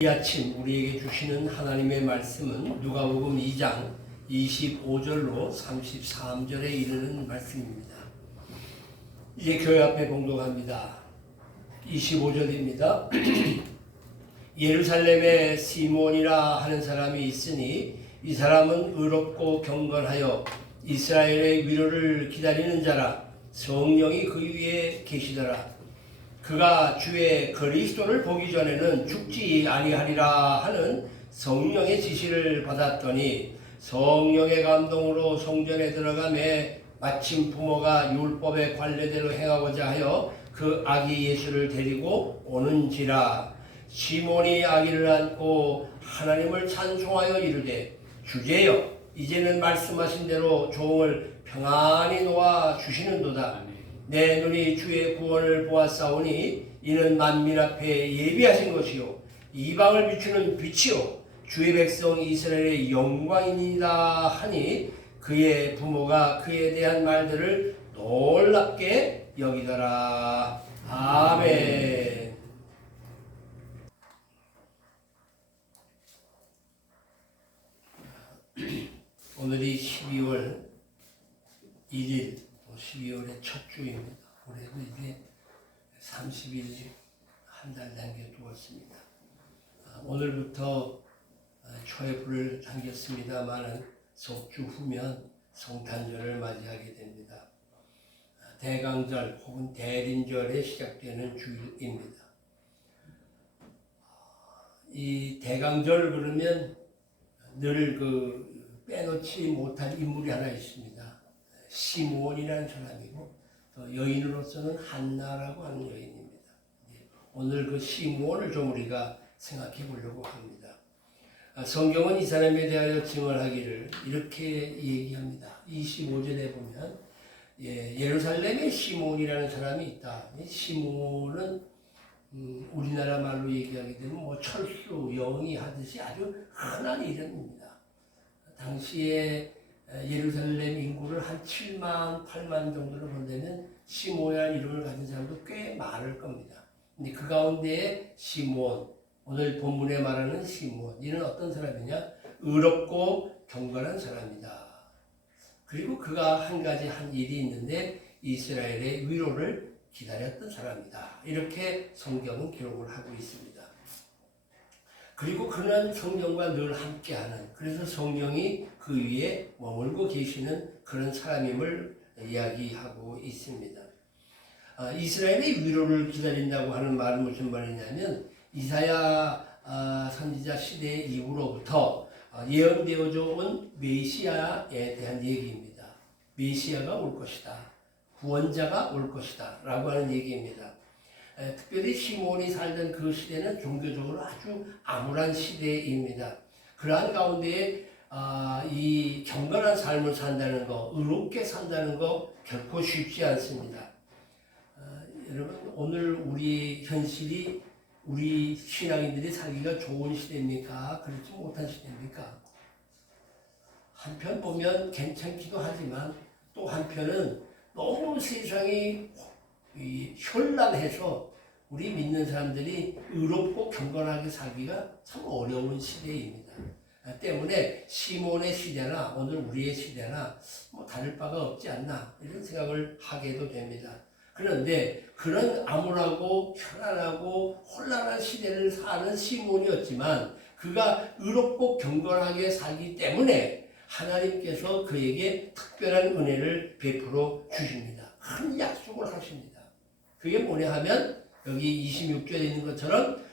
이 아침 우리에게 주시는 하나님의 말씀은 누가복음 2장 25절로 33절에 이르는 말씀입니다. 이제 교회 앞에 봉독합니다. 25절입니다. 예루살렘에 시몬이라 하는 사람이 있으니 이 사람은 의롭고 경건하여 이스라엘의 위로를 기다리는 자라. 성령이 그 위에 계시더라. 그가 주의 그리스도를 보기 전에는 죽지 아니하리라 하는 성령의 지시를 받았더니 성령의 감동으로 성전에 들어가매 마침 부모가 율법의 관례대로 행하고자 하여 그 아기 예수를 데리고 오는지라. 시몬이 아기를 안고 하나님을 찬송하여 이르되 주제여 이제는 말씀하신 대로 종을 평안히 놓아 주시는도다. 내 눈이 주의 구원을 보았사오니 이는 만민 앞에 예비하신 것이요 이방을 비추는 빛이요 주의 백성 이스라엘의 영광이니이다 하니 그의 부모가 그에 대한 말들을 놀랍게 여기더라. 아멘. 오늘이 12월 1일 12월의 첫 주입니다. 올해도 이제 30일 한 달 남겨두었습니다. 오늘부터 초의 불을 당겼습니다마는 석주 후면 성탄절을 맞이하게 됩니다. 대강절 혹은 대림절에 시작되는 주일입니다. 이 대강절 그러면 늘 빼놓지 못할 인물이 하나 있습니다. 시므온이라는 사람이고 또 여인으로서는 한나라고 하는 여인입니다. 오늘 그 시므온을 좀 우리가 생각해 보려고 합니다. 성경은 이 사람에 대하여 증언하기를 이렇게 얘기합니다. 25절에 보면 예루살렘에 시므온이라는 사람이 있다. 시므온은 우리나라 말로 얘기하게 되면 철수, 영이 하듯이 아주 흔한 이름입니다. 당시에 예루살렘 인구를 한 7만, 8만 정도로 본다면 시몬이라는 이름을 가진 사람도 꽤 많을 겁니다. 근데 그 가운데에 시몬, 오늘 본문에 말하는 시몬, 이는 어떤 사람이냐? 의롭고 경건한 사람이다. 그리고 그가 한 가지 한 일이 있는데 이스라엘의 위로를 기다렸던 사람이다. 이렇게 성경은 기록을 하고 있습니다. 그리고 그는 성령과 늘 함께하는, 그래서 성령이 그 위에 머물고 계시는 그런 사람임을 이야기하고 있습니다. 이스라엘의 위로를 기다린다고 하는 말은 무슨 말이냐면 이사야 선지자 시대 이후로부터 예언되어져 온 메시아에 대한 얘기입니다. 메시아가 올 것이다. 구원자가 올 것이다. 라고 하는 얘기입니다. 특별히 시몬이 살던 그 시대는 종교적으로 아주 암울한 시대입니다. 그러한 가운데에 이 경건한 삶을 산다는 거, 의롭게 산다는 거 결코 쉽지 않습니다. 여러분, 오늘 우리 현실이 우리 신앙인들이 살기가 좋은 시대입니까? 그렇지 못한 시대입니까? 한편 보면 괜찮기도 하지만 또 한편은 너무 세상이 현란해서 우리 믿는 사람들이 의롭고 경건하게 살기가 참 어려운 시대입니다. 때문에 시몬의 시대나 오늘 우리의 시대나 다를 바가 없지 않나 이런 생각을 하게도 됩니다. 그런데 그런 암울하고 현란하고 혼란한 시대를 사는 시몬이었지만 그가 의롭고 경건하게 살기 때문에 하나님께서 그에게 특별한 은혜를 베풀어 주십니다. 큰 약속을 하십니다. 그게 뭐냐 하면 여기 26절에 있는 것처럼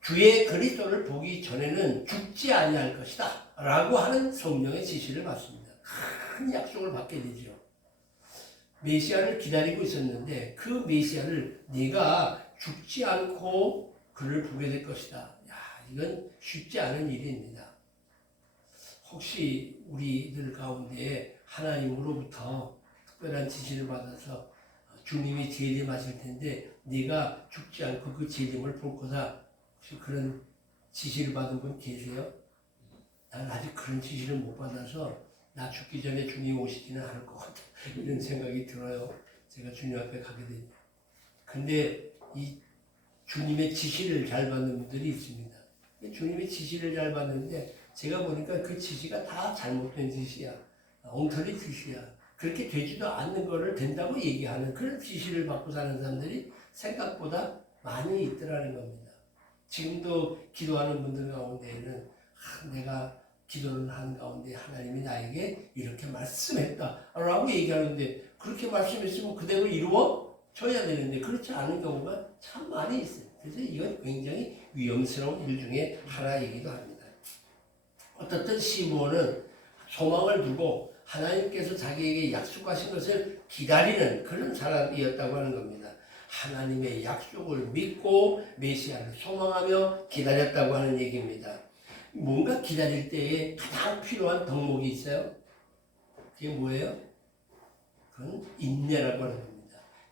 주의 그리스도를 보기 전에는 죽지 아니할 것이다 라고 하는 성령의 지시를 받습니다. 큰 약속을 받게 되죠. 메시아를 기다리고 있었는데 그 메시아를 네가 죽지 않고 그를 보게 될 것이다. 야, 이건 쉽지 않은 일입니다. 혹시 우리들 가운데 하나님으로부터 특별한 지시를 받아서 주님이 재림하실 텐데 네가 죽지 않고 그 재림을 볼 거다. 혹시 그런 지시를 받은 분 계세요? 난 아직 그런 지시를 못 받아서 나 죽기 전에 주님 오시지는 않을 것 같아. 이런 생각이 들어요. 제가 주님 앞에 가게 되니. 근데 이 주님의 지시를 잘 받는 분들이 있습니다. 주님의 지시를 잘 받는데 제가 보니까 그 지시가 다 잘못된 지시야. 엉터리 지시야. 그렇게 되지도 않는 거를 된다고 얘기하는 그런 지시를 받고 사는 사람들이 생각보다 많이 있더라는 겁니다. 지금도 기도하는 분들 가운데에는 내가 기도를 한 가운데 하나님이 나에게 이렇게 말씀했다 라고 얘기하는데 그렇게 말씀했으면 그대로 이루어져야 되는데 그렇지 않은 경우가 참 많이 있어요. 그래서 이건 굉장히 위험스러운 일 중에 하나이기도 합니다. 어떻든 시므온은 소망을 두고 하나님께서 자기에게 약속하신 것을 기다리는 그런 사람이었다고 하는 겁니다. 하나님의 약속을 믿고 메시아를 소망하며 기다렸다고 하는 얘기입니다. 뭔가 기다릴 때에 가장 필요한 덕목이 있어요. 그게 뭐예요? 그건 인내라고 하는 겁니다.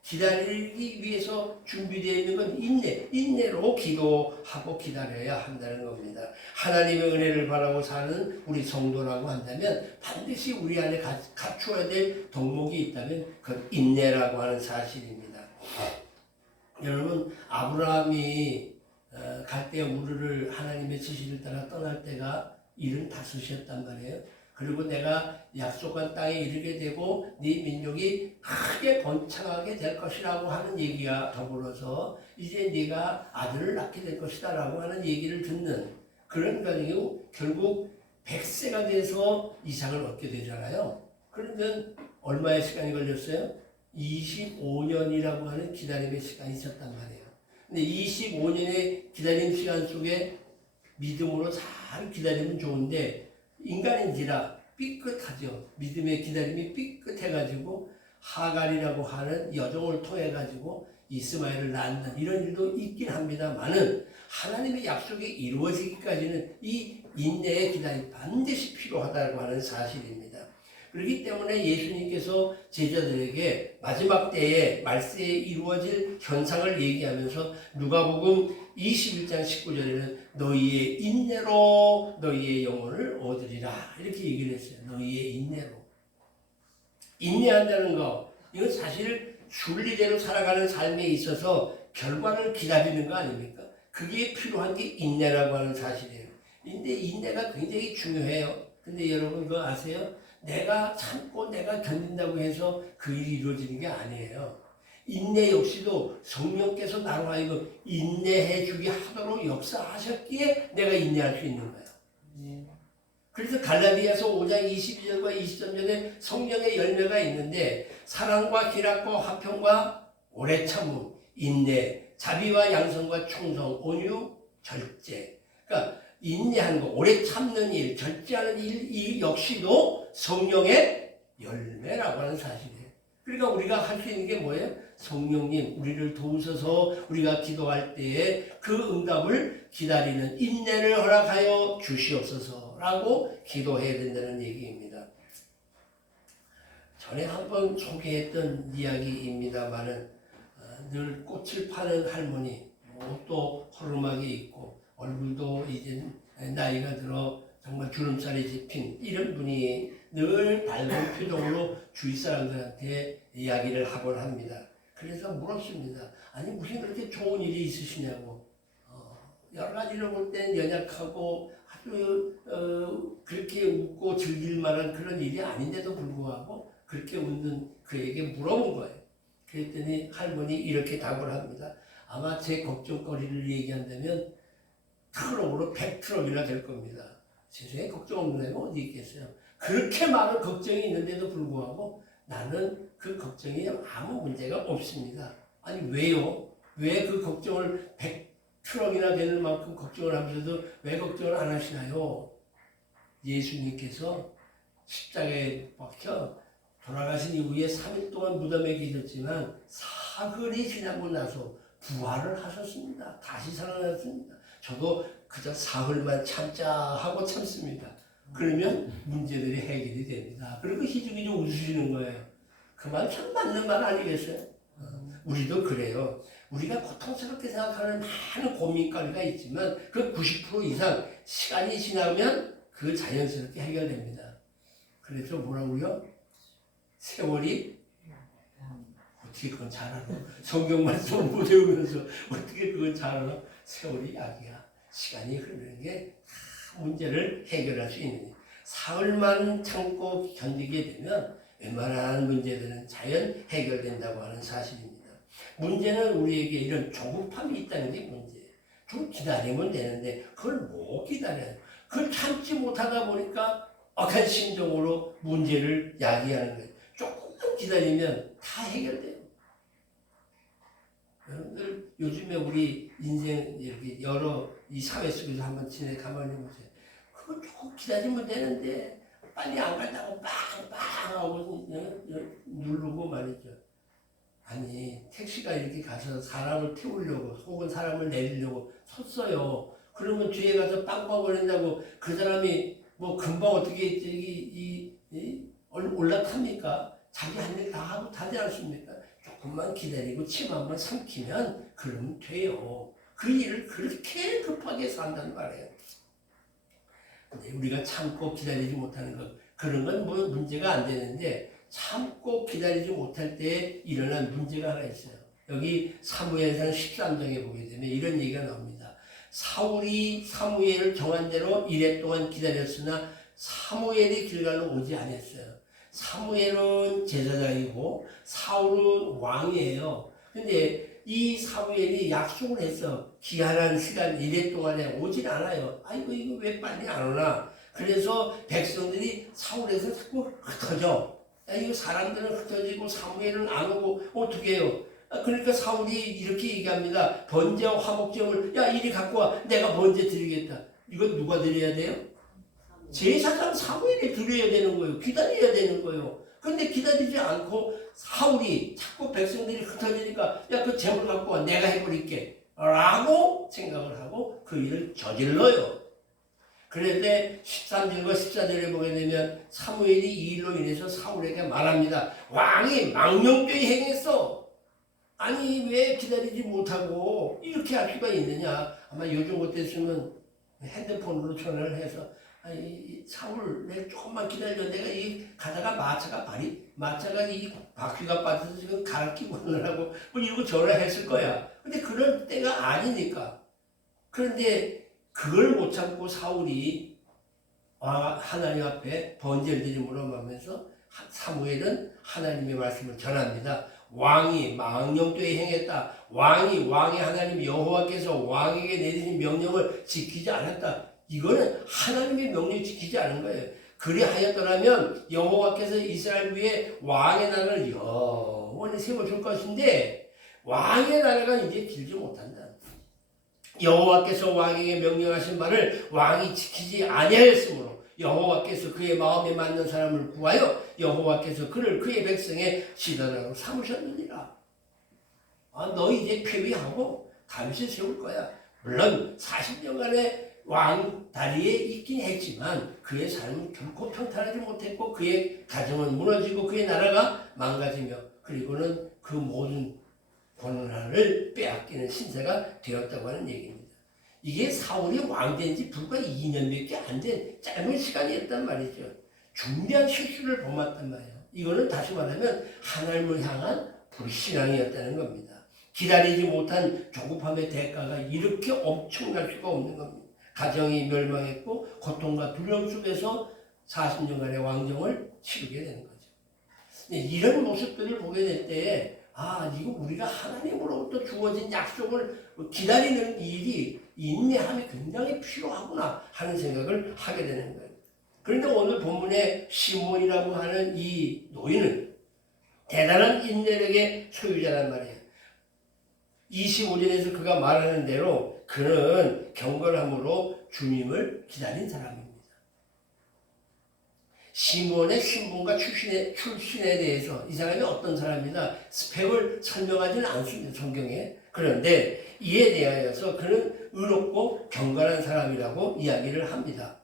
기다리기 위해서 준비되어 있는 건 인내로 기도하고 기다려야 한다는 겁니다. 하나님의 은혜를 바라고 사는 우리 성도라고 한다면 반드시 우리 안에 갖추어야 될 덕목이 있다면 그건 인내라고 하는 사실입니다. 여러분, 아브라함이 갈대아 우르를 하나님의 지시를 따라 떠날 때가 75이었단 말이에요. 그리고 내가 약속한 땅에 이르게 되고 네 민족이 크게 번창하게 될 것이라고 하는 얘기와 더불어서 이제 네가 아들을 낳게 될 것이다 라고 하는 얘기를 듣는 그런 과정이고 결국 100세가 돼서 이삭을 얻게 되잖아요. 그러면 얼마의 시간이 걸렸어요? 25년이라고 하는 기다림의 시간이 있었단 말이에요. 근데 25년의 기다림 시간 속에 믿음으로 잘 기다리면 좋은데 인간인지라 삐끗하죠. 믿음의 기다림이 삐끗해가지고 하갈이라고 하는 여종을 통해가지고 이스마엘을 낳는 이런 일도 있긴 합니다만은 하나님의 약속이 이루어지기까지는 이 인내의 기다림이 반드시 필요하다고 하는 사실입니다. 그렇기 때문에 예수님께서 제자들에게 마지막 때에 말세에 이루어질 현상을 얘기하면서 누가복음 21장 19절에는 너희의 인내로 너희의 영혼을 얻으리라 이렇게 얘기를 했어요. 너희의 인내로. 인내한다는 거 이건 사실 순리대로 살아가는 삶에 있어서 결과를 기다리는 거 아닙니까? 그게 필요한 게 인내라고 하는 사실이에요. 근데 인내가 굉장히 중요해요. 근데 여러분 그거 아세요? 내가 참고 내가 견딘다고 해서 그 일이 이루어지는 게 아니에요. 인내 역시도 성령께서 나로 하여금 인내해 주게 하도록 역사하셨기에 내가 인내할 수 있는 거예요. 그래서 갈라디아서 5장 22절과 23절에 성령의 열매가 있는데 사랑과 희락과 화평과 오래 참음, 인내, 자비와 양선과 충성, 온유, 절제. 그러니까 인내하는 거, 오래 참는 일, 절제하는 일, 이 역시도 성령의 열매라고 하는 사실이에요. 그러니까 우리가 할 수 있는 게 뭐예요? 성령님, 우리를 도우셔서 우리가 기도할 때에 그 응답을 기다리는 인내를 허락하여 주시옵소서라고 기도해야 된다는 얘기입니다. 전에 한번 소개했던 이야기입니다만은 늘 꽃을 파는 할머니, 옷도 허름하게 입고 얼굴도 이제 나이가 들어 정말 주름살이 집힌 이런 분이 늘 밝은 표정으로 주위 사람들한테 이야기를 하곤 합니다. 그래서 물었습니다. 아니 무슨 그렇게 좋은 일이 있으시냐고. 여러 가지로 볼 땐 연약하고 아주 그렇게 웃고 즐길 만한 그런 일이 아닌데도 불구하고 그렇게 웃는 그에게 물어본 거예요. 그랬더니 할머니 이렇게 답을 합니다. 아마 제 걱정거리를 얘기한다면 트럭으로 100트럭이나 될 겁니다. 세상에 걱정 없는 애가 어디 있겠어요. 그렇게 많은 걱정이 있는데도 불구하고 나는 그 걱정이 아무 문제가 없습니다. 아니 왜요? 왜 그 걱정을 100트럭이나 되는 만큼 걱정을 하면서도 왜 걱정을 안 하시나요? 예수님께서 십자가에 박혀 돌아가신 이후에 3일 동안 무덤에 계셨지만 사흘이 지나고 나서 부활을 하셨습니다. 다시 살아났습니다. 저도 그저 사흘만 참자 하고 참습니다. 그러면 문제들이 해결이 됩니다. 그리고 희죽희죽 웃으시는 거예요. 그 말 참 맞는 말 아니겠어요? 우리도 그래요. 우리가 고통스럽게 생각하는 많은 고민거리가 있지만 그 90% 이상 시간이 지나면 그 자연스럽게 해결됩니다. 그래서 뭐라고요? 세월이 어떻게 그건 잘 알아? 성경 말씀 못 외우면서 어떻게 그건 잘 알아? 세월이 약이야. 시간이 흐르는 게 다 문제를 해결할 수 있는 거예요. 사흘만 참고 견디게 되면 웬만한 문제들은 자연 해결된다고 하는 사실입니다. 문제는 우리에게 이런 조급함이 있다는 게 문제예요. 좀 기다리면 되는데 그걸 못 기다려요. 그걸 참지 못하다 보니까 억한 심정으로 문제를 야기하는 거예요. 조금만 기다리면 다 해결돼요. 여러분들 요즘에 우리 인생 이렇게 여러 이 사회 속에서 한번 가만히 보세요. 그거 조금 기다리면 되는데 빨리 안 간다고 빵빵 하고 누르고 말이죠. 아니 택시가 이렇게 가서 사람을 태우려고 혹은 사람을 내리려고 섰어요. 그러면 뒤에 가서 빵빵 거린다고 그 사람이 뭐 금방 어떻게 올라탑니까? 자기 할 일 다 하고 타지 않습니까? 조금만 기다리고 침 한번 삼키면 그러면 돼요. 그 일을 그렇게 급하게 산단 말이에요. 근데 우리가 참고 기다리지 못하는 것 그런 건 뭐 문제가 안 되는데 참고 기다리지 못할 때 일어난 문제가 하나 있어요. 여기 사무엘상 13장에 보게 되면 이런 얘기가 나옵니다. 사울이 사무엘을 정한 대로 이래 동안 기다렸으나 사무엘이 길갈로 오지 않았어요. 사무엘은 제사장이고 사울은 왕이에요. 근데 이 사무엘이 약속을 했어. 기한한 시간 이래 동안에 오질 않아요. 아이고 이거 왜 빨리 안 오나. 그래서 백성들이 사울에서 자꾸 흩어져. 야, 이거 사람들은 흩어지고 사무엘은 안 오고 어떻게 해요? 그러니까 사울이 이렇게 얘기합니다. 번제와 화목제물 야 이리 갖고 와. 내가 번제 드리겠다. 이건 누가 드려야 돼요? 제사장 사무엘이 드려야 되는 거예요. 기다려야 되는 거예요. 그런데 기다리지 않고 사울이 자꾸 백성들이 흩어지니까 야 그 제물 갖고 와. 내가 해버릴게. 라고 생각을 하고 그 일을 저질러요. 그런데 13절과 14절에 보게 되면 사무엘이 이 일로 인해서 사울에게 말합니다. 왕이 망령되이 행했어. 아니 왜 기다리지 못하고 이렇게 할 수가 있느냐. 아마 요즘 같았으면 핸드폰으로 전화를 해서 아니 사울 내가 조금만 기다려. 내가 이 가다가 마차가 이 바퀴가 빠져서 지금 갈아끼고 오느라고 뭐 이러고 전화했을 거야. 근데 그럴 때가 아니니까. 그런데 그걸 못 참고 사울이 하나님 앞에 번제를 드림으로 하면서 사무엘은 하나님의 말씀을 전합니다. 왕이 망령되이 행했다. 왕의 하나님 여호와께서 왕에게 내리신 명령을 지키지 않았다. 이거는 하나님의 명령을 지키지 않은 거예요. 그리하였더라면 여호와께서 이스라엘 위에 왕의 나라를 영원히 세워줄 것인데 왕의 나라가 이제 길지 못한다. 여호와께서 왕에게 명령하신 바를 왕이 지키지 아니하였으므로 여호와께서 그의 마음에 맞는 사람을 구하여 여호와께서 그를 그의 백성의 지도자로 삼으셨느니라. 너 이제 폐위하고 다윗을 세울 거야. 물론 40년간의 왕 다리에 있긴 했지만 그의 삶은 결코 평탄하지 못했고 그의 가정은 무너지고 그의 나라가 망가지며 그리고는 그 모든 권한을 빼앗기는 신세가 되었다고 하는 얘기입니다. 이게 사울이 왕된 지 불과 2년밖에 안 된 짧은 시간이었단 말이죠. 중대한 실수를 범했단 말이에요. 이거는 다시 말하면 하나님을 향한 불신앙이었다는 겁니다. 기다리지 못한 조급함의 대가가 이렇게 엄청날 수가 없는 겁니다. 가정이 멸망했고 고통과 두려움 속에서 40년간의 왕정을 치르게 되는 거죠. 이런 모습들을 보게 될 때에 이거 우리가 하나님으로부터 주어진 약속을 기다리는 일이 인내함이 굉장히 필요하구나 하는 생각을 하게 되는 거예요. 그런데 오늘 본문에 시몬이라고 하는 이 노인은 대단한 인내력의 소유자란 말이에요. 25절에서 그가 말하는 대로 그는 경건함으로 주님을 기다린 사람입니다. 시몬의 신분과 출신에 대해서 이 사람이 어떤 사람이다 스펙을 설명하지는 않습니다. 성경에. 그런데 이에 대하여서 그는 의롭고 경건한 사람이라고 이야기를 합니다.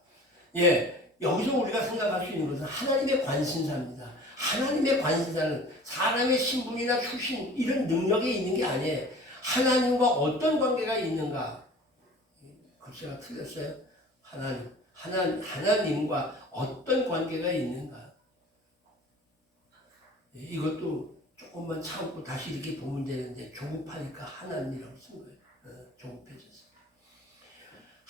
여기서 우리가 생각할 수 있는 것은 하나님의 관심사입니다. 하나님의 관심사는 사람의 신분이나 출신 이런 능력에 있는 게 아니에요. 하나님과 어떤 관계가 있는가? 글쎄가 틀렸어요. 하나님과 어떤 관계가 있는가? 이것도 조금만 참고 다시 이렇게 보면 되는데 조급하니까 하나님이라고 쓴 거예요. 조급해졌어요.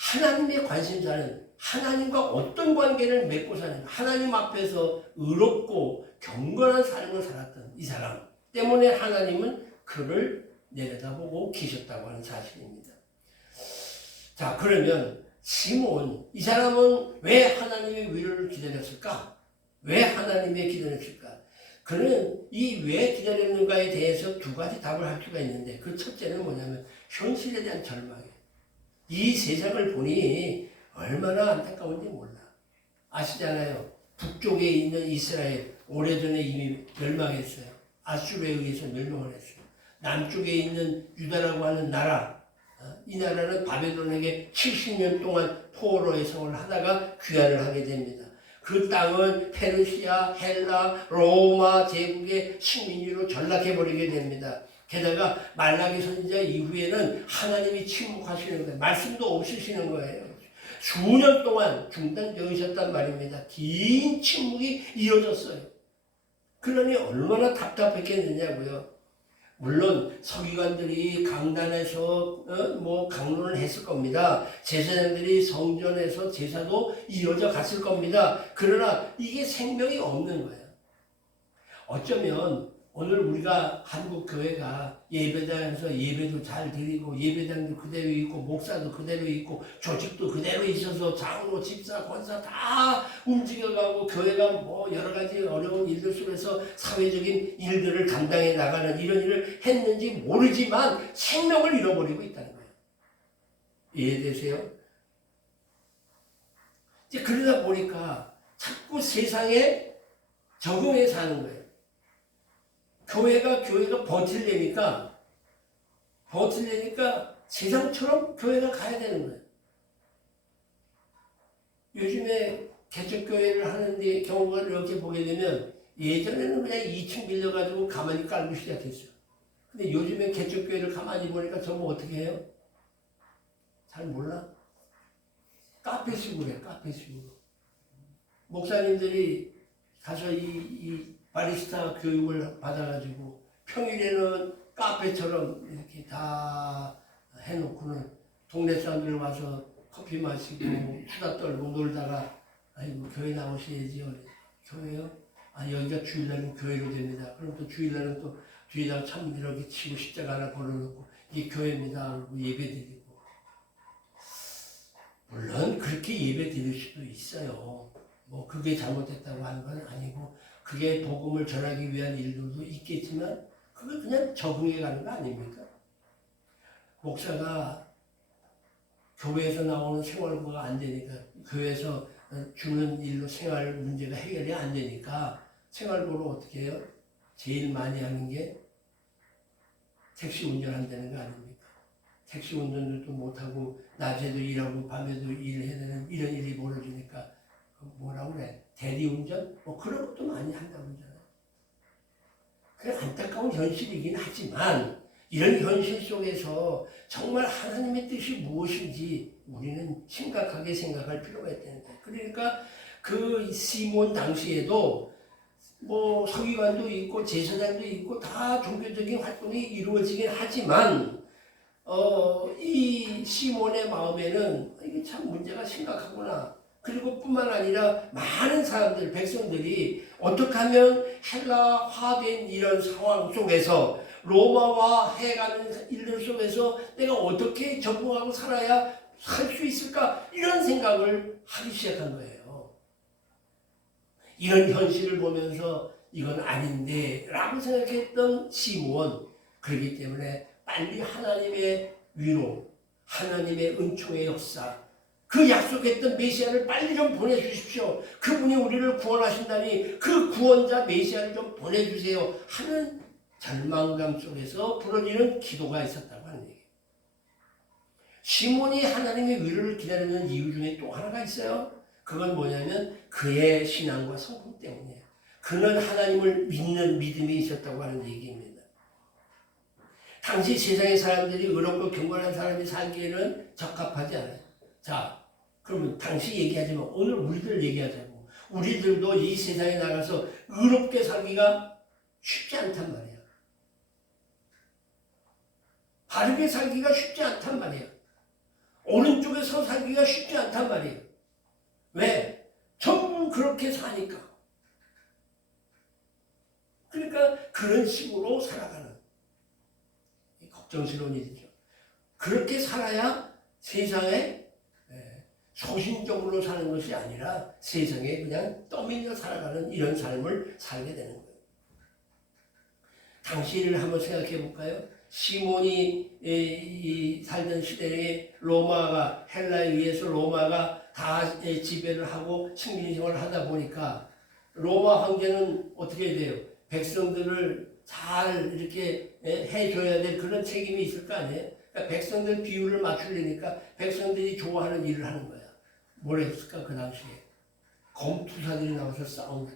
하나님의 관심사는 하나님과 어떤 관계를 맺고 사는가, 하나님 앞에서 의롭고 경건한 삶을 살았던 이 사람 때문에 하나님은 그를 내려다보고 계셨다고 하는 사실입니다. 자, 그러면 시몬, 이 사람은 왜 하나님의 위로를 기다렸을까? 왜 하나님의 기다렸을까? 그는 이 왜 기다렸는가에 대해서 두 가지 답을 할 수가 있는데, 그 첫째는 뭐냐면 현실에 대한 절망이에요. 이 세상을 보니 얼마나 안타까운지 몰라. 아시잖아요. 북쪽에 있는 이스라엘 오래전에 이미 멸망했어요. 아수르에 의해서 멸망을 했어요. 남쪽에 있는 유다라고 하는 나라, 이 나라는 바벨론에게 70년 동안 포로의 생활을 하다가 귀환을 하게 됩니다. 그 땅은 페르시아, 헬라, 로마 제국의 식민지로 전락해버리게 됩니다. 게다가 말라기 선지자 이후에는 하나님이 침묵하시는 거예요. 말씀도 없으시는 거예요. 수년 동안 중단되어 있었단 말입니다. 긴 침묵이 이어졌어요. 그러니 얼마나 답답했겠느냐고요. 물론 서기관들이 강단에서 강론을 했을 겁니다. 제사장들이 성전에서 제사도 이어져 갔을 겁니다. 그러나 이게 생명이 없는 거예요. 어쩌면 오늘 우리가 한국 교회가 예배당에서 예배도 잘 드리고 예배당도 그대로 있고 목사도 그대로 있고 조직도 그대로 있어서 장로, 집사, 권사 다 움직여가고 교회가 뭐 여러 가지 어려운 일들 속에서 사회적인 일들을 감당해 나가는 이런 일을 했는지 모르지만 생명을 잃어버리고 있다는 거예요. 이해되세요? 이제 그러다 보니까 자꾸 세상에 적응해 사는 거예요. 교회가 버틸려니까 세상처럼 교회가 가야 되는 거예요. 요즘에 개척교회를 하는데 경우가 이렇게 보게 되면 예전에는 그냥 2층 빌려가지고 가만히 깔고 시작했어요. 근데 요즘에 개척교회를 가만히 보니까 전부 어떻게 해요? 잘 몰라? 카페식으로 해요. 카페식으로. 목사님들이 가서 이 바리스타 교육을 받아가지고 평일에는 카페처럼 이렇게 다 해놓고는 동네 사람들 와서 커피 마시고 수다 떨고 놀다가 아이고 교회 나오셔야지요. 교회요? 아 여기가 주일날은 교회로 됩니다. 그럼 또 주일날은 또 뒤에다가 참 이렇게 치고 십자가 하나 걸어놓고 이게 교회입니다. 그리고 예배드리고 물론 그렇게 예배드릴 수도 있어요. 뭐 그게 잘못됐다고 하는 건 아니고 그게 복음을 전하기 위한 일들도 있겠지만 그걸 그냥 적응해 가는 거 아닙니까? 목사가 교회에서 나오는 생활고가 안 되니까 교회에서 주는 일로 생활 문제가 해결이 안 되니까 생활고를 어떻게 해요? 제일 많이 하는 게 택시 운전한다는 거 아닙니까? 택시 운전도 못하고 낮에도 일하고 밤에도 일해야 되는 이런 일이 벌어지니까 뭐라고 그래? 대리운전? 뭐 그런 것도 많이 한다고 그러잖아요. 그래 안타까운 현실이긴 하지만 이런 현실 속에서 정말 하나님의 뜻이 무엇인지 우리는 심각하게 생각할 필요가 있다는 거예요. 그러니까 그 시몬 당시에도 뭐 서기관도 있고 제사장도 있고 다 종교적인 활동이 이루어지긴 하지만 이 시몬의 마음에는 이게 참 문제가 심각하구나. 그리고 뿐만 아니라 많은 사람들, 백성들이 어떻게 하면 헬라화된 이런 상황 속에서 로마화 해가는 일들 속에서 내가 어떻게 적응하고 살아야 살 수 있을까? 이런 생각을 하기 시작한 거예요. 이런 현실을 보면서 이건 아닌데 라고 생각했던 시몬. 그렇기 때문에 빨리 하나님의 위로, 하나님의 은총의 역사, 그 약속했던 메시아를 빨리 좀 보내주십시오. 그분이 우리를 구원하신다니 그 구원자 메시아를 좀 보내주세요 하는 절망감 속에서 부러지는 기도가 있었다고 하는 얘기예요. 시몬이 하나님의 위로를 기다리는 이유 중에 또 하나가 있어요. 그건 뭐냐면 그의 신앙과 성품 때문이에요. 그는 하나님을 믿는 믿음이 있었다고 하는 얘기입니다. 당시 세상의 사람들이 의롭고 경건한 사람이 살기에는 적합하지 않아요. 자, 그러면 당시 얘기하지만 오늘 우리들 얘기하자고. 우리들도 이 세상에 나가서 의롭게 살기가 쉽지 않단 말이야. 바르게 살기가 쉽지 않단 말이야. 오른쪽에서 살기가 쉽지 않단 말이에요. 왜? 전부 그렇게 사니까. 그러니까 그런 식으로 살아가는 걱정스러운 일이죠. 그렇게 살아야 세상에 소신적으로 사는 것이 아니라 세상에 그냥 떠밀려 살아가는 이런 삶을 살게 되는 거예요. 당시를 한번 생각해 볼까요? 시몬이 살던 시대에 로마가 헬라에 의해서 로마가 다 지배를 하고 식민생활을 하다 보니까 로마 황제는 어떻게 돼요? 백성들을 잘 이렇게 해줘야 될 그런 책임이 있을 거 아니에요? 그러니까 백성들 비율을 맞추려니까 백성들이 좋아하는 일을 하는 거야. 뭘 했을까 그 당시에? 검투사들이 나와서 싸운다.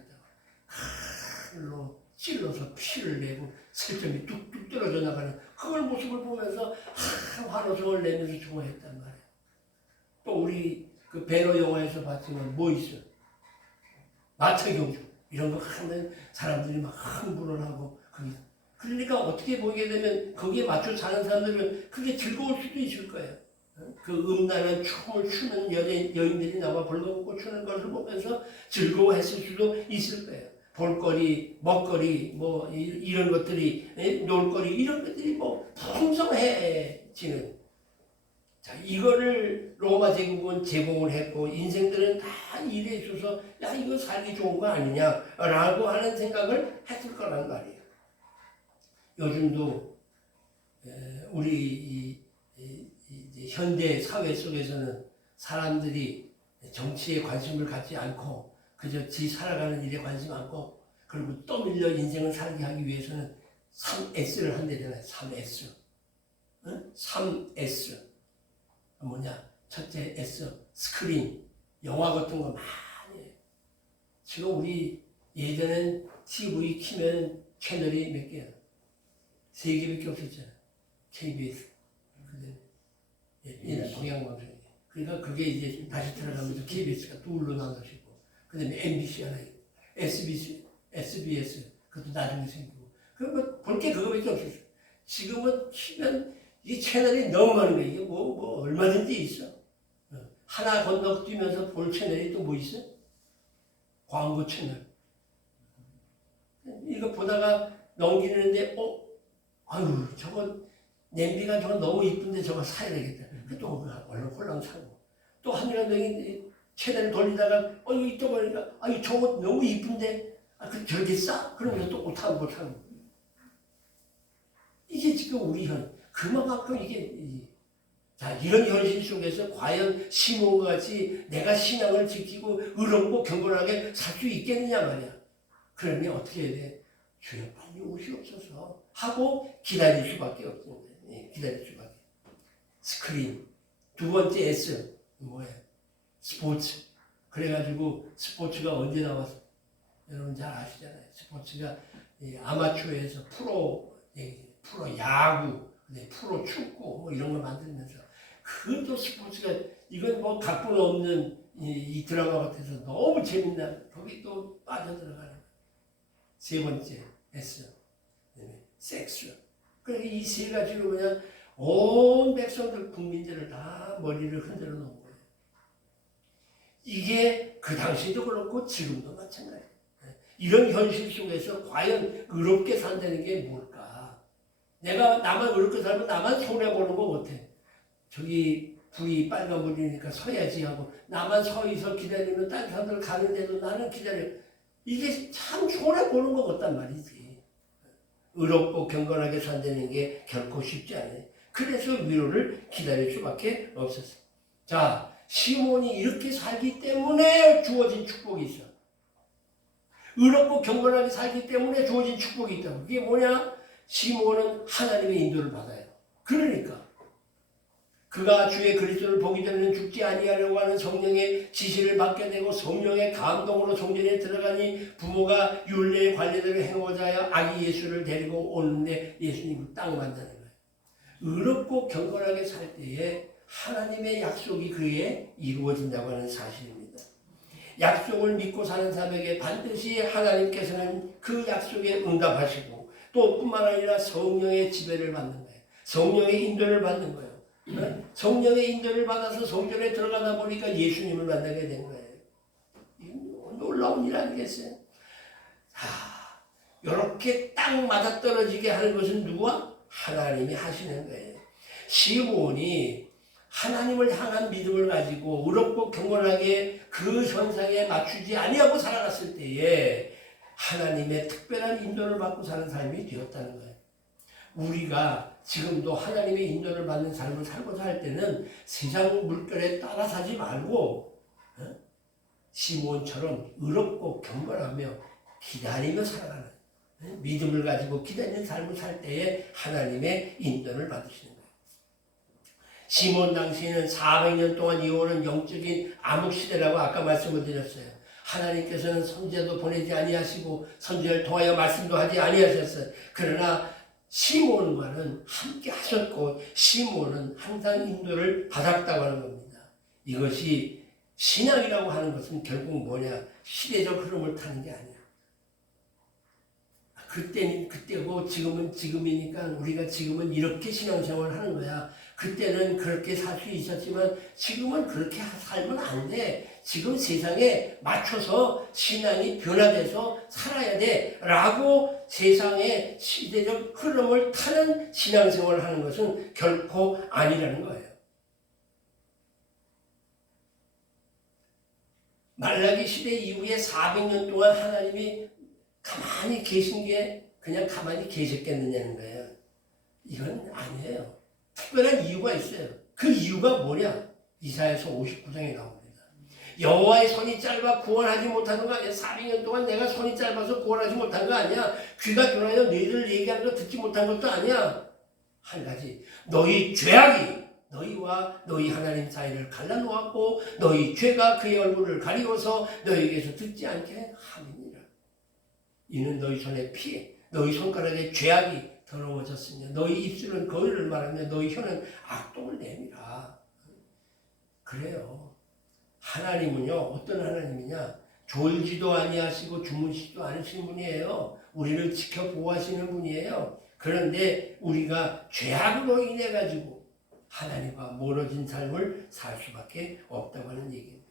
칼로 찔러서 피를 내고 살점이 뚝뚝 떨어져 나가는 그걸 모습을 보면서 환호성을 내면서 좋아했단 말이에요. 또 우리 그 배너 영화에서 봤지만 뭐 있어? 마차경주 이런 거 하면 사람들이 막 흥분을 하고 그러니까 어떻게 보게 되면 거기에 맞춰 사는 사람들은 그게 즐거울 수도 있을 거예요. 그 음란한 춤을 추는 여인들이 나와 벌거벗고 추는 것을 보면서 즐거워했을 수도 있을 거예요. 볼거리, 먹거리, 뭐 이런 것들이, 놀거리 이런 것들이 뭐 풍성해지는. 자, 이거를 로마 제국은 제공을 했고 인생들은 다 일에 있어서 야 이거 살기 좋은 거 아니냐라고 하는 생각을 했을 거란 말이에요. 요즘도 우리 현대 사회 속에서는 사람들이 정치에 관심을 갖지 않고 그저 지 살아가는 일에 관심 않고 그리고 떠밀려 인생을 살게 하기 위해서는 3S를 한대잖아요. 3S. 응? 3S. 뭐냐? 첫째 S. 스크린. 영화 같은 거 많이 해요. 지금 우리 예전엔 TV 키면 채널이 몇 개야? 3개밖에 없었잖아. KBS. 옛날 동양방송이. 그러니까 그게 이제 다시 들어가면서 KBS가 둘로 나눠지고 그 다음에 MBC 하나 있고 SBS 그것도 나중에 생기고 그러면 볼 게 그거밖에 없었어. 지금은 키면 이 채널이 너무 많은 거야. 이게 뭐 얼마든지 있어. 하나 건너뛰면서 볼 채널이 또 뭐 있어? 광고 채널. 이거 보다가 넘기는데 아유 저거 냄비가 저거 너무 이쁜데 저거 사야 되겠다. 또 얼른 홀랑 사고 또 한이라도 채널 돌리다가 이거 또 보니까 저거 너무 이쁜데 저렇게 싸? 그러면서 또 옷 한 번 사고 이게 지금 우리 그만큼 이게 자 이런 현실 속에서 과연 시몬과 같이 내가 신앙을 지키고 의롭고 경건하게 살 수 있겠느냐 말이야. 그러면 어떻게 해야 돼? 주여 빨리 오시옵소서 하고 기다릴 수밖에 없습니다. 기다릴 수밖에. 스크린. 두 번째 S. 뭐예요? 스포츠. 그래가지고 스포츠가 언제 나왔어? 여러분 잘 아시잖아요. 스포츠가 아마추어에서 프로 야구, 프로 축구 뭐 이런 걸 만들면서 그것도 스포츠가 이건 뭐 각본 없는 이 드라마 같아서 너무 재밌나 거기 또 빠져들어가는. 세 번째 S. 섹스. 그러니까 이 세 가지로 그냥 온 백성들 국민들을 다 머리를 흔들어 놓은 거예요. 이게 그 당시도 그렇고 지금도 마찬가지예요. 이런 현실 속에서 과연 의롭게 산다는 게 뭘까? 내가 나만 의롭게 살면 나만 손해보는 거 못해. 저기 불이 빨간불이니까 서야지 하고 나만 서 있어 기다리면 다른 사람들 가는데도 나는 기다려. 이게 참 손해보는 것 같단 말이지. 의롭고 경건하게 산다는 게 결코 쉽지 않아요. 그래서 위로를 기다릴 수밖에 없었어요. 자, 시몬이 이렇게 살기 때문에 주어진 축복이 있어. 의롭고 경건하게 살기 때문에 주어진 축복이 있다고. 그게 뭐냐? 시몬은 하나님의 인도를 받아요. 그러니까 그가 주의 그리스도를 보기 전에는 죽지 아니하려고 하는 성령의 지시를 받게 되고 성령의 감동으로 성전에 들어가니 부모가 율례의 관례대로 행하고자 하여 아기 예수를 데리고 오는데 예수님을 딱 만나는 거예요. 의롭고 경건하게 살 때에 하나님의 약속이 그에 이루어진다고 하는 사실입니다. 약속을 믿고 사는 사람에게 반드시 하나님께서는 그 약속에 응답하시고 또 뿐만 아니라 성령의 지배를 받는 거예요. 성령의 인도를 받는 거예요. 성령의 인도를 받아서 성전에 들어가다 보니까 예수님을 만나게 된 거예요. 놀라운 일 아니겠어요? 이렇게 딱 맞아떨어지게 하는 것은 누구와? 하나님이 하시는 거예요. 시므온이 하나님을 향한 믿음을 가지고 의롭고 경건하게 그 현상에 맞추지 아니하고 살아갔을 때에 하나님의 특별한 인도를 받고 사는 삶이 되었다는 거예요. 우리가 지금도 하나님의 인도를 받는 삶을 살고자 할 때는 세상 물결에 따라 사지 말고 시므온처럼 의롭고 경건하며 기다리며 살아가는 믿음을 가지고 기다리는 삶을 살 때에 하나님의 인도를 받으시는 거예요. 시므온 당시에는 400년 동안 이어오는 영적인 암흑시대라고 아까 말씀을 드렸어요. 하나님께서는 선지자도 보내지 아니하시고 선지자를 통하여 말씀도 하지 아니하셨어요. 그러나 시므온과는 함께 하셨고 시므온은 항상 인도를 받았다고 하는 겁니다. 이것이 신앙이라고 하는 것은 결국 뭐냐? 시대적 흐름을 타는 게 아니야. 그때는 그때고 지금은 지금이니까 우리가 지금은 이렇게 신앙생활을 하는 거야. 그때는 그렇게 살 수 있었지만 지금은 그렇게 살면 안 돼. 지금 세상에 맞춰서 신앙이 변화돼서 살아야 돼. 라고 세상의 시대적 흐름을 타는 신앙생활을 하는 것은 결코 아니라는 거예요. 말라기 시대 이후에 400년 동안 하나님이 가만히 계신 게 그냥 가만히 계셨겠느냐는 거예요. 이건 아니에요. 특별한 이유가 있어요. 그 이유가 뭐냐? 이사야서 59장에 나옵니다. 여호와의 손이 짧아 구원하지 못하는 거 아니야. 400년 동안 내가 손이 짧아서 구원하지 못한 거 아니야. 귀가 둔하여 너희들 얘기하는 거 듣지 못한 것도 아니야. 한 가지, 너희 죄악이 너희와 너희 하나님 사이를 갈라놓았고 너희 죄가 그의 얼굴을 가리워서 너희에게서 듣지 않게 함이니라. 이는 너희 손에 피해 너희 손가락에 죄악이 더러워졌으며 너희 입술은 거의를 말하며 너희 혀는 악독을 내밀어. 그래요. 하나님은요, 어떤 하나님이냐? 졸지도 아니하시고 주무시지도 않으신 분이에요. 우리를 지켜 보호하시는 분이에요. 그런데 우리가 죄악으로 인해 가지고 하나님과 멀어진 삶을 살 수밖에 없다고 하는 얘기입니다.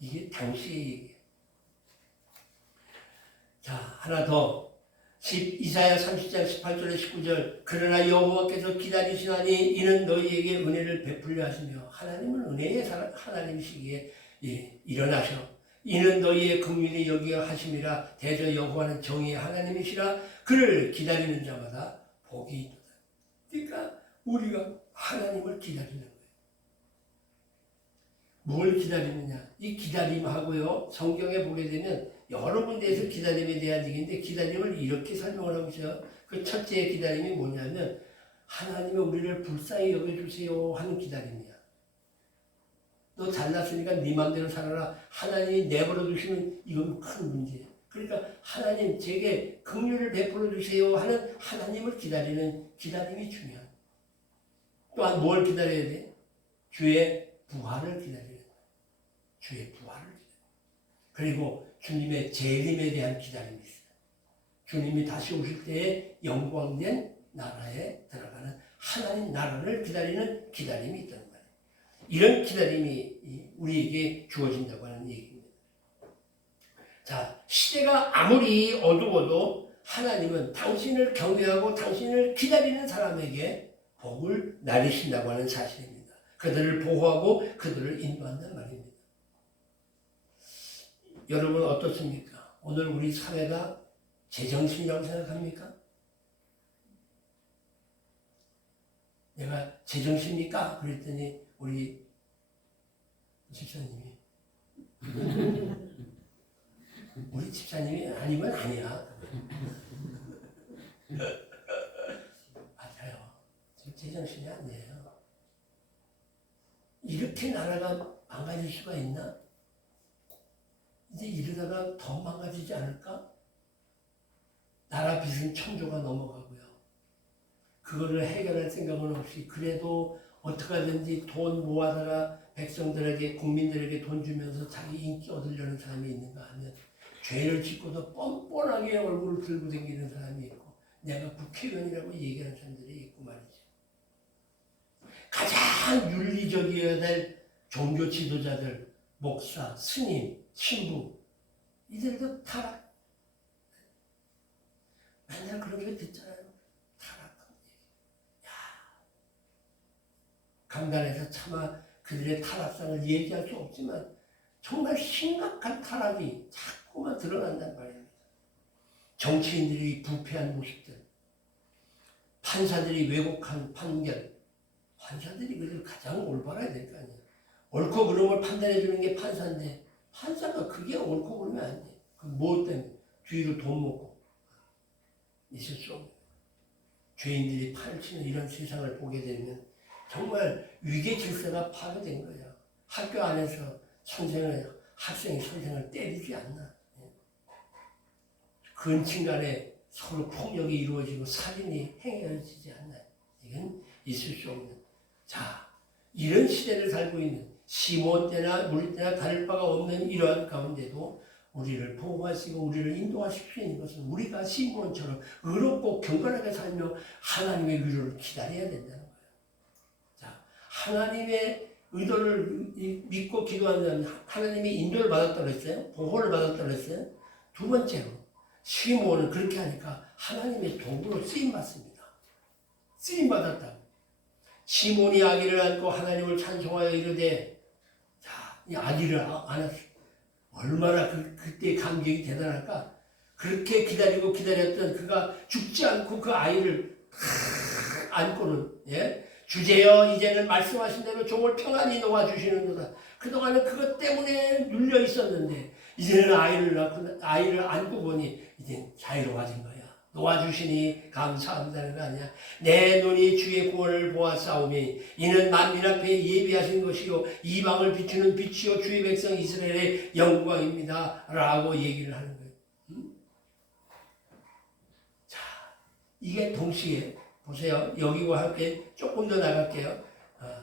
이게 당시의 얘기예요. 자, 하나 더. 이사야 30장 18절에 19절. 그러나 여호와께서 기다리시나니 이는 너희에게 은혜를 베풀려 하시며, 하나님은 은혜의 하나님이시기에 일어나셔. 이는 너희의 긍휼히 여기어 하심이라. 대저 여호와는 정의의 하나님이시라. 그를 기다리는 자마다 복이 있도다. 그러니까 우리가 하나님을 기다리는 거예요. 뭘 기다리느냐? 이 기다림하고요, 성경에 보게 되면 여러 군데에서 기다림에 대한 얘기인데 기다림을 이렇게 설명을 하고 있어요. 그 첫째 기다림이 뭐냐면 하나님이 우리를 불쌍히 여겨주세요 하는 기다림이야. 너 잘났으니까 네 맘대로 살아라. 하나님이 내버려 두시면 이건 큰 문제예요. 그러니까 하나님 제게 긍휼을 베풀어 주세요 하는 하나님을 기다리는 기다림이 중요한. 또한 뭘 기다려야 돼? 주의 부활을 기다려야 돼. 주의 부활을 기다려. 그리고 주님의 재림에 대한 기다림이 있어요. 주님이 다시 오실 때에 영광된 나라에 들어가는 하나님 나라를 기다리는 기다림이 있다는 말이에요. 이런 기다림이 우리에게 주어진다고 하는 얘기입니다. 자, 시대가 아무리 어두워도 하나님은 당신을 경외하고 당신을 기다리는 사람에게 복을 나리신다고 하는 사실입니다. 그들을 보호하고 그들을 인도한다는 말입니다. 여러분 어떻습니까? 오늘 우리 사회가 제정신이라고 생각합니까? 내가 제정신입니까? 그랬더니 우리 집사님이 우리 집사님이 아니면 아니야. 맞아요. 지금 제정신이 아니에요. 이렇게 나라가 망가질 수가 있나? 이제 이러다가 더 망가지지 않을까? 나라 빚은 천조가 넘어가고요. 그거를 해결할 생각은 없이 그래도 어떻게 하든지 돈 모아다가 백성들에게 국민들에게 돈 주면서 자기 인기 얻으려는 사람이 있는가 하면 죄를 짓고도 뻔뻔하게 얼굴을 들고 다니는 사람이 있고 내가 국회의원이라고 얘기하는 사람들이 있고 말이죠. 가장 윤리적이어야 될 종교 지도자들, 목사, 스님, 신부, 이들도 타락. 맨날 그런 소리 듣잖아요. 타락한 얘기. 야, 강단에서 차마 그들의 타락상을 얘기할 수 없지만 정말 심각한 타락이 자꾸만 드러난단 말입니다. 정치인들이 부패한 모습들, 판사들이 왜곡한 판결, 판사들이 그래도 가장 올바라야 될 거 아니에요. 옳고 그른 걸 판단해 주는 게 판사인데 판사가 그게 옳고 그르면 안 돼. 그 뭐 때문에 뒤로 돈 먹고 있을 수 없는 죄인들이 파헤치는 이런 세상을 보게 되면 정말 위계 질서가 파괴된 거야. 학교 안에서 학생이 선생을 때리지 않나. 근친 간에 서로 폭력이 이루어지고 살인이 행해지지 않나. 이건 있을 수 없는. 자, 이런 시대를 살고 있는 시몬 때나 우리 때나 다를 바가 없는 이러한 가운데도 우리를 보호하시고 우리를 인도하실 수 있는 것은 우리가 시몬처럼 의롭고 경건하게 살며 하나님의 위로를 기다려야 된다는 거예요. 자, 하나님의 의도를 믿고 기도하는 하나님이 인도를 받았다고 했어요. 보호를 받았다고 했어요. 두 번째로 시몬은 그렇게 하니까 하나님의 도구로 쓰임받습니다. 쓰임받았다. 시몬이 아기를 안고 하나님을 찬송하여 이르되, 자, 이 아기를 안았어. 얼마나 그때 감격이 대단할까? 그렇게 기다리고 기다렸던 그가 죽지 않고 그 아이를 안고는, 예? 주제여 이제는 말씀하신 대로 종을 평안히 놓아주시는도다. 그동안은 그것 때문에 눌려 있었는데 이제는 아이를 안고 보니 이제 자유로워진 거야. 놓아주시니 감사합니다는 거 아니야. 내 눈이 주의 구원을 보았사오니 이는 만민 앞에 예비하신 것이요 이방을 비추는 빛이요 주의 백성 이스라엘의 영광입니다 라고 얘기를 하는 거예요. 자, 이게 동시에 보세요. 여기와 함께 조금 더 나갈게요.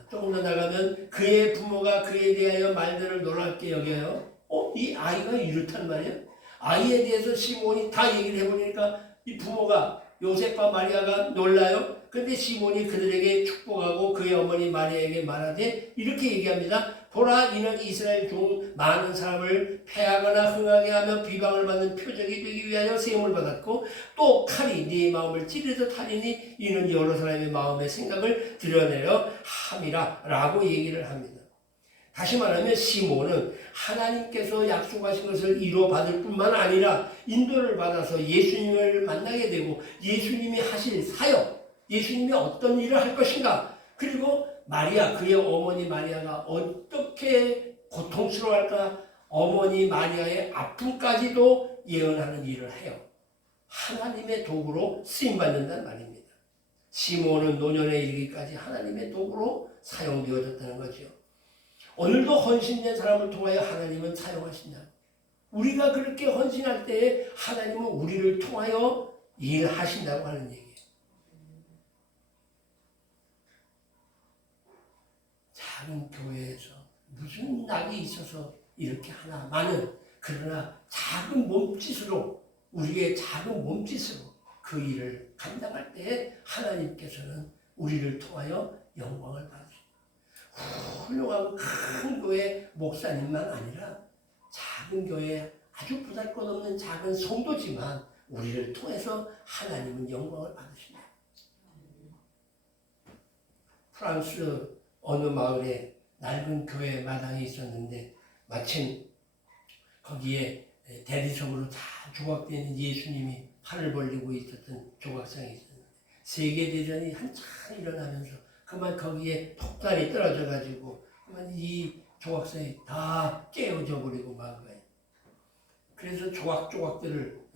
조금 더 나가면 그의 부모가 그에 대하여 말들을 놀랍게 여겨요. 이 아이가 이렇단 말이에요. 아이에 대해서 시몬이 다 얘기를 해보니까 이 부모가 요셉과 마리아가 놀라요. 근데 시몬이 그들에게 축복하고 그의 어머니 마리아에게 말하되 이렇게 얘기합니다. 보라, 이는 이스라엘 중 많은 사람을 패하거나 흥하게 하며 비방을 받는 표적이 되기 위하여 세움을 받았고 또 칼이 네 마음을 찌르듯 하리니 이는 여러 사람의 마음의 생각을 드러내려 함이라 라고 얘기를 합니다. 다시 말하면 시몬은 하나님께서 약속하신 것을 이루어받을 뿐만 아니라 인도를 받아서 예수님을 만나게 되고 예수님이 하실 사역, 예수님이 어떤 일을 할 것인가, 그리고 마리아, 그의 어머니 마리아가 어떻게 고통스러워할까, 어머니 마리아의 아픔까지도 예언하는 일을 해요. 하나님의 도구로 쓰임받는다는 말입니다. 시몬은 노년에 이르기까지 하나님의 도구로 사용되어졌다는 거죠. 오늘도 헌신된 사람을 통하여 하나님은 사용하신다. 우리가 그렇게 헌신할 때에 하나님은 우리를 통하여 일하신다고 하는 얘기예요. 작은 교회에서 무슨 낙이 있어서 이렇게 하나 많은, 그러나 작은 몸짓으로, 우리의 작은 몸짓으로 그 일을 감당할 때에 하나님께서는 우리를 통하여 영광을 받으십니다. 훌륭한 큰 교회 목사님만 아니라 작은 교회 아주 보잘것없는 작은 성도지만 우리를 통해서 하나님은 영광을 받으십니다. 프랑스 어느 마을에 낡은 교회 마당이 있었는데 마침 거기에 대리석으로 다 조각된 예수님이 팔을 벌리고 있었던 조각상이 있었는데 세계대전이 한참 일어나면서 그만 거기에 폭탄이 떨어져가지고 그만 이 조각상이 다 깨어져 버리고 만 거예요. 그래서 조각조각들을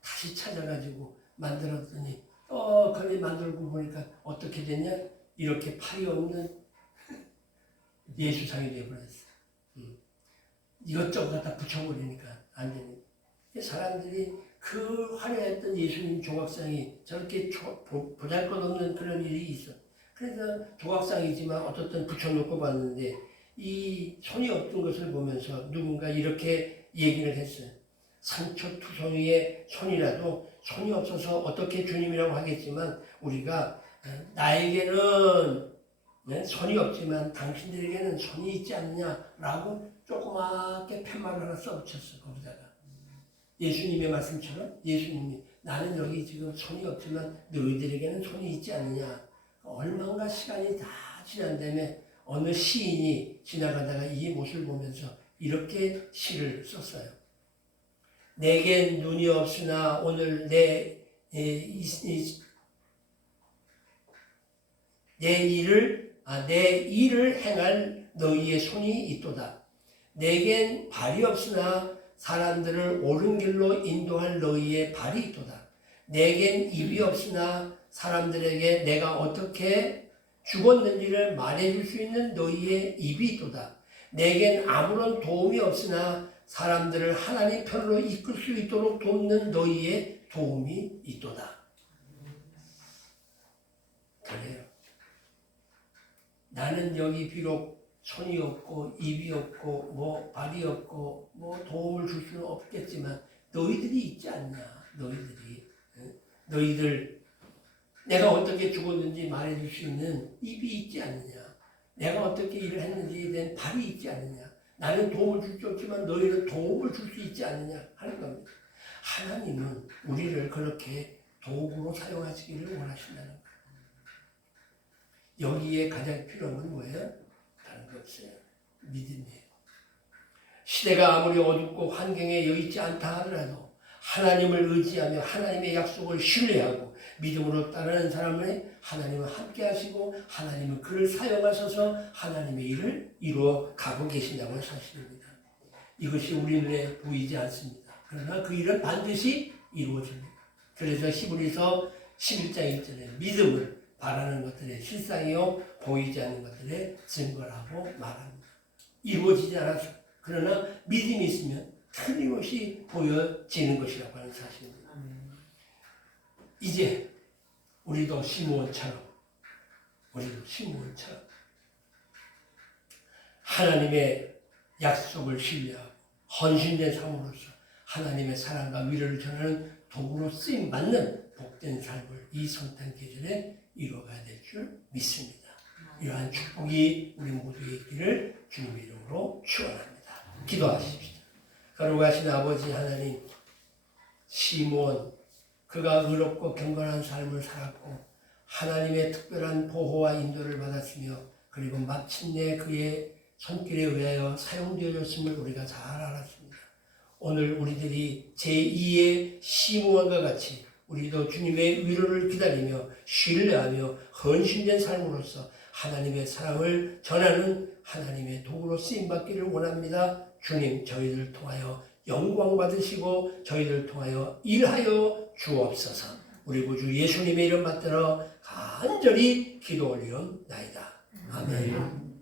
다시 찾아가지고 만들었더니 거기 만들고 보니까 어떻게 됐냐? 이렇게 팔이 없는 예수상이 되어버렸어요. 이것저것 갖다 붙여버리니까 안 되니까. 사람들이 그 화려했던 예수님 조각상이 저렇게 보잘것없는 그런 일이 있어. 그래서 조각상이지만 어떻든 붙여놓고 봤는데 이 손이 없던 것을 보면서 누군가 이렇게 얘기를 했어요. 산초투성이의 손이라도 손이 없어서 어떻게 주님이라고 하겠지만 우리가 나에게는 손이 없지만 당신들에게는 손이 있지 않느냐라고 조그맣게 팻말 하나 써붙였어. 거기다가 예수님의 말씀처럼 예수님이 나는 여기 지금 손이 없지만 너희들에게는 손이 있지 않느냐. 얼마나 시간이 다 지난 다음에 어느 시인이 지나가다가 이 못을 보면서 이렇게 시를 썼어요. 내겐 눈이 없으나 오늘 내 일을 행할 너희의 손이 있도다. 내겐 발이 없으나 사람들을 옳은 길로 인도할 너희의 발이 있도다. 내겐 입이 없으나 사람들에게 내가 어떻게 죽었는지를 말해줄 수 있는 너희의 입이 있도다. 내겐 아무런 도움이 없으나 사람들을 하나님 편으로 이끌 수 있도록 돕는 너희의 도움이 있도다. 그래요. 나는 여기 비록 손이 없고 입이 없고 뭐 발이 없고 뭐 도움을 줄 수는 없겠지만 너희들이 있지 않냐. 너희들 내가 어떻게 죽었는지 말해줄 수 있는 입이 있지 않느냐. 내가 어떻게 일을 했는지에 대한 발이 있지 않느냐. 나는 도움을 줄 수 없지만 너희는 도움을 줄 수 있지 않느냐 하는 겁니다. 하나님은 우리를 그렇게 도구로 사용하시기를 원하신다는 거예요. 여기에 가장 필요한 건 뭐예요? 다른 거 없어요. 믿음이에요. 시대가 아무리 어둡고 환경에 여의치 않다 하더라도 하나님을 의지하며 하나님의 약속을 신뢰하고 믿음으로 따르는 사람은 하나님은 함께 하시고 하나님은 그를 사용하셔서 하나님의 일을 이루어 가고 계신다고 사실입니다. 이것이 우리 눈에 보이지 않습니다. 그러나 그 일은 반드시 이루어집니다. 그래서 히브리서 11장 1절에 믿음을 바라는 것들의 실상이요 보이지 않는 것들의 증거라고 말합니다. 이루어지지 않았어. 그러나 믿음이 있으면 틀림없이 보여지는 것이라고 하는 사실입니다. 이제 우리도 시므온처럼 하나님의 약속을 신뢰하고 헌신된 삶으로서 하나님의 사랑과 위로를 전하는 도구로 쓰임 받는 복된 삶을 이 성탄 계절에 이루어가야 될 줄 믿습니다. 이러한 축복이 우리 모두에 있기를 주님의 이름으로 축원합니다. 기도하십시오. 거룩하신 아버지 하나님, 시므온 그가 의롭고 경건한 삶을 살았고 하나님의 특별한 보호와 인도를 받았으며 그리고 마침내 그의 손길에 의하여 사용되어졌음을 우리가 잘 알았습니다. 오늘 우리들이 제2의 시므온과 같이 우리도 주님의 위로를 기다리며 신뢰하며 헌신된 삶으로서 하나님의 사랑을 전하는 하나님의 도구로 쓰임받기를 원합니다. 주님, 저희들을 통하여 영광 받으시고 저희들을 통하여 일하여 주옵소서. 우리 구주 예수님의 이름 받들어 간절히 기도 올리옵나이다. 아멘.